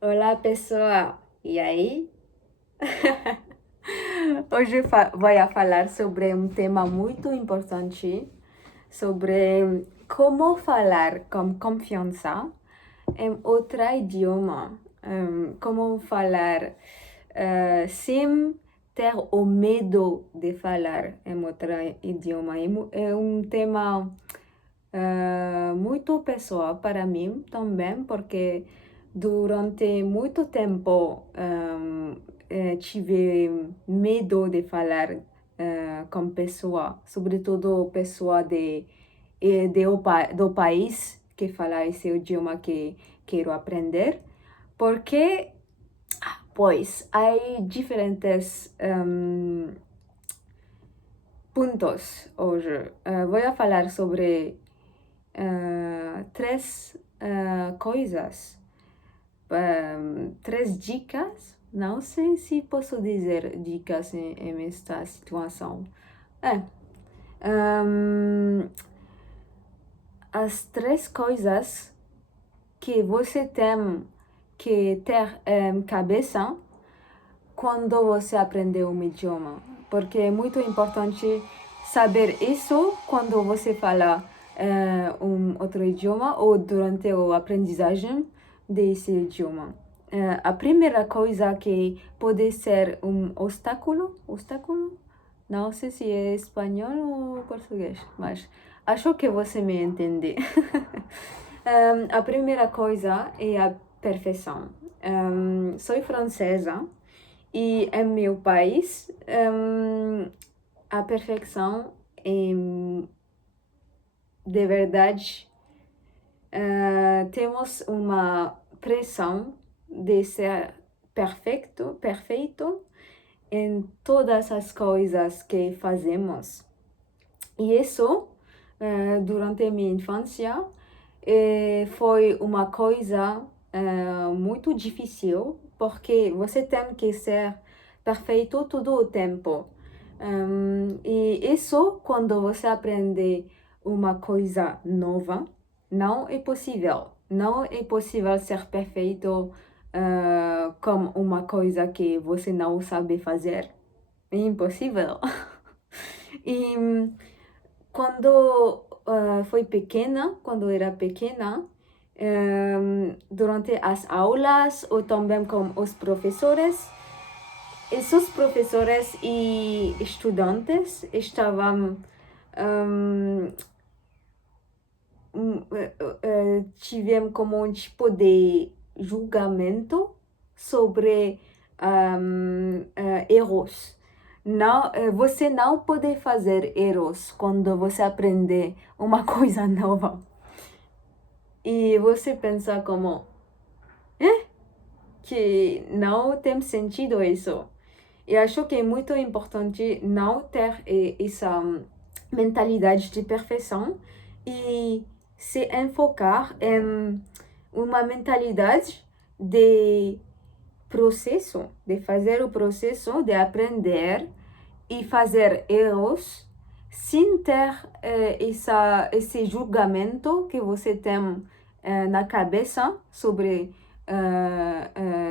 Olá, pessoal! E aí? Hoje vou falar sobre um tema muito importante, sobre como falar com confiança em outro idioma. Como falar sem ter o medo de falar em outro idioma. É um tema muito pessoal para mim também, porque durante muito tempo tive medo de falar com pessoa, sobretudo pessoa do país que fala esse idioma que quero aprender, porque, pois, há diferentes puntos hoje. Vou falar sobre três coisas, três dicas. Não sei se posso dizer dicas em esta situação. É, um, as três coisas que você tem que ter em cabeça quando você aprender um idioma, porque é muito importante saber isso quando você fala um outro idioma ou durante a aprendizagem desse idioma. A primeira coisa que pode ser um obstáculo, não sei se é espanhol ou português, mas acho que você me entende. A primeira coisa é a perfeição. Sou francesa e em meu país, a perfeição é de verdade. Temos uma pressão de ser perfeito em todas as coisas que fazemos. E isso, durante a minha infância, foi uma coisa muito difícil, porque você tem que ser perfeito todo o tempo. E isso, quando você aprende uma coisa nova, não é possível. Não é possível ser perfeito com uma coisa que você não sabe fazer. É impossível. E quando quando era pequena, durante as aulas ou também com os professores, esses professores e estudantes estavam tivemos como um tipo de julgamento sobre erros. Não, você não pode fazer erros quando você aprende uma coisa nova. E você pensa como, que não tem sentido isso. E acho que é muito importante não ter essa mentalidade de perfeição e se enfocar em uma mentalidade de processo, de fazer o processo de aprender e fazer erros sem ter esse julgamento que você tem na cabeça sobre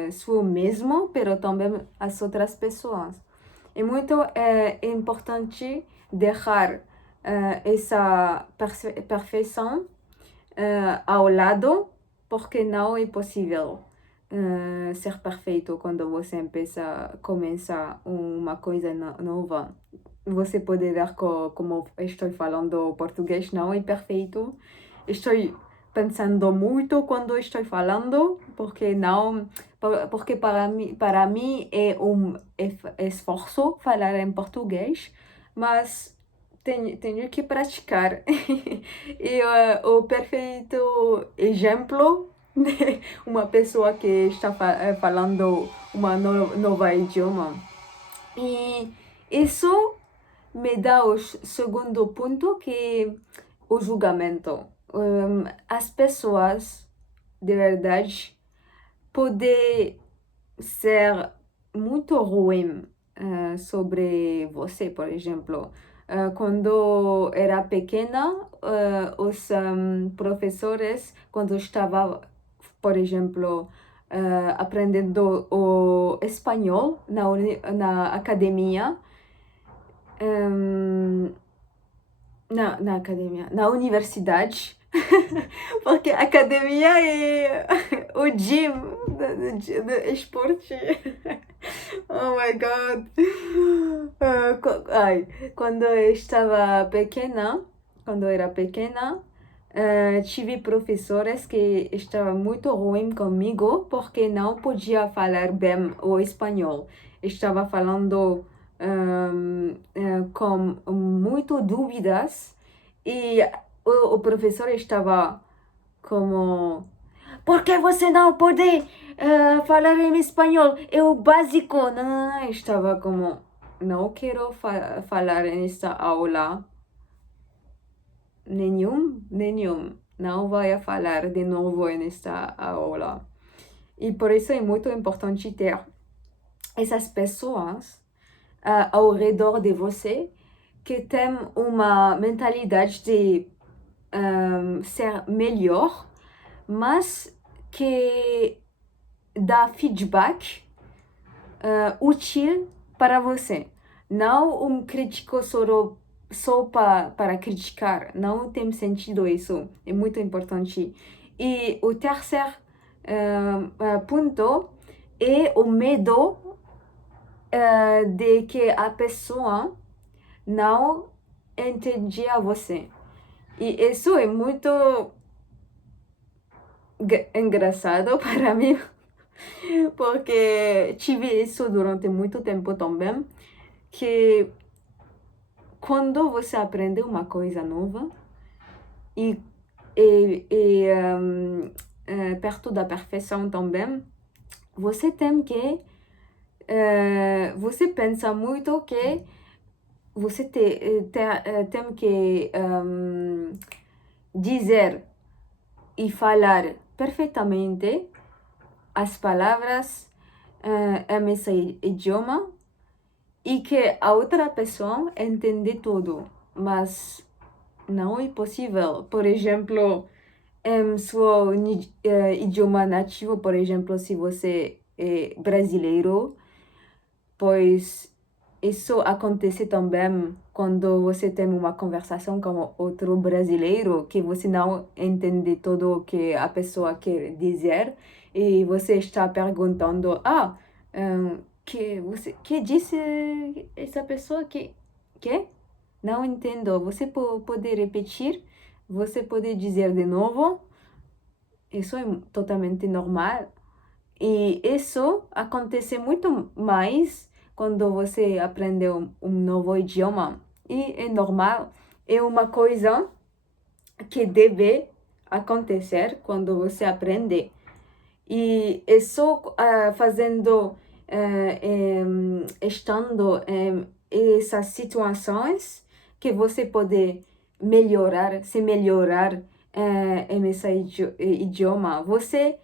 si mesmo, mas também as outras pessoas. É muito importante deixar essa perfeição ao lado, porque não é possível ser perfeito quando você começa uma coisa nova. Você pode ver como estou falando português, não é perfeito. Estou pensando muito quando estou falando, porque não, porque para mim é esforço falar em português, mas tenho que praticar. E o perfeito exemplo de uma pessoa que está falando uma nova idioma. E isso me dá o segundo ponto, que é o julgamento. As pessoas, de verdade, podem ser muito ruim sobre você, por exemplo. Quando era pequena, os professores, quando estava, por exemplo, aprendendo o espanhol na academia. Na academia, na universidade, porque a academia é o gym do esporte. Oh my God! Quando eu estava pequena, quando eu era pequena, tive professores que estavam muito ruins comigo porque não podia falar bem o espanhol. Estava falando com muitas dúvidas e o professor estava como: por que você não pode falar em espanhol? É o básico. Não, não, não. Estava como: não quero falar nesta aula. Nenhum. Não vai falar de novo nesta aula. E por isso é muito importante ter essas pessoas ao redor de você que têm uma mentalidade de ser melhor, mas que dá feedback útil para você. Não um crítico só para criticar. Não tem sentido isso. É muito importante. E o terceiro ponto é o medo de que a pessoa não entendia você. E isso é muito engraçado para mim, porque tive isso durante muito tempo também, que quando você aprende uma coisa nova e perto da perfeição também, você tem que você pensa muito que você tem que dizer e falar perfeitamente as palavras em esse idioma e que a outra pessoa entende tudo, mas não é possível. Por exemplo, em seu idioma nativo, por exemplo, se você é brasileiro, pois isso acontece também quando você tem uma conversação com outro brasileiro que você não entende tudo o que a pessoa quer dizer e você está perguntando: que disse essa pessoa que não entendo. Você pode repetir? Você pode dizer de novo? Isso é totalmente normal. E isso acontece muito mais quando você aprende um novo idioma. E é normal, é uma coisa que deve acontecer quando você aprende. E é só fazendo, estando em essas situações que você pode se melhorar em esse idioma. Você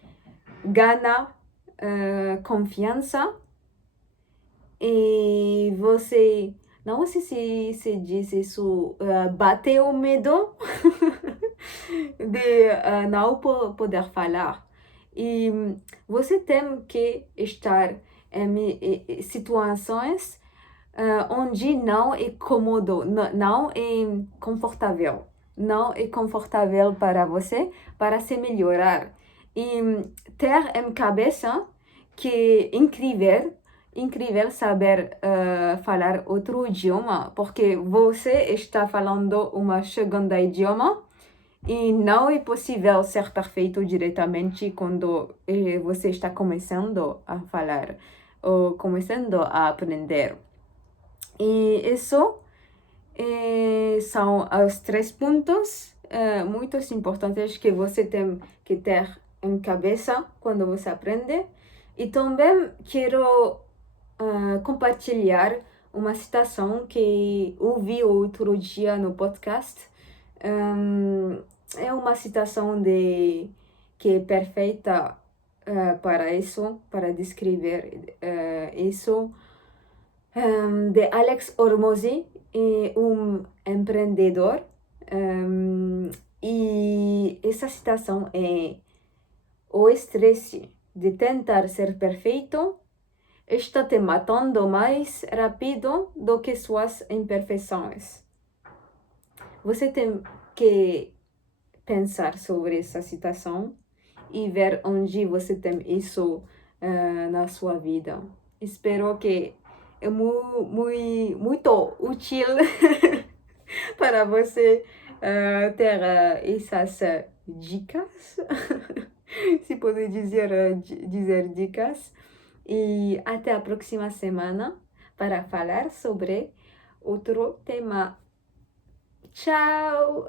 ganha confiança e você, não sei se diz isso, bater o medo de não poder falar. E você tem que estar em situações onde não é cômodo, não é confortável. Não é confortável para você, para se melhorar. E ter em cabeça que é incrível saber falar outro idioma, porque você está falando uma segunda idioma e não é possível ser perfeito diretamente quando você está começando a falar ou começando a aprender. E isso são os 3 pontos muito importantes que você tem que ter em cabeça quando você aprende. E também quero compartilhar uma citação que ouvi outro dia no podcast. É uma citação que é perfeita para isso, para descrever isso, de Alex Hormozi, um empreendedor. E essa citação é: o estresse de tentar ser perfeito está te matando mais rápido do que suas imperfeições. Você tem que pensar sobre essa situação e ver onde você tem isso na sua vida. Espero que é muito útil para você ter essas dicas, se pode dizer dicas. E até a próxima semana para falar sobre outro tema. Tchau!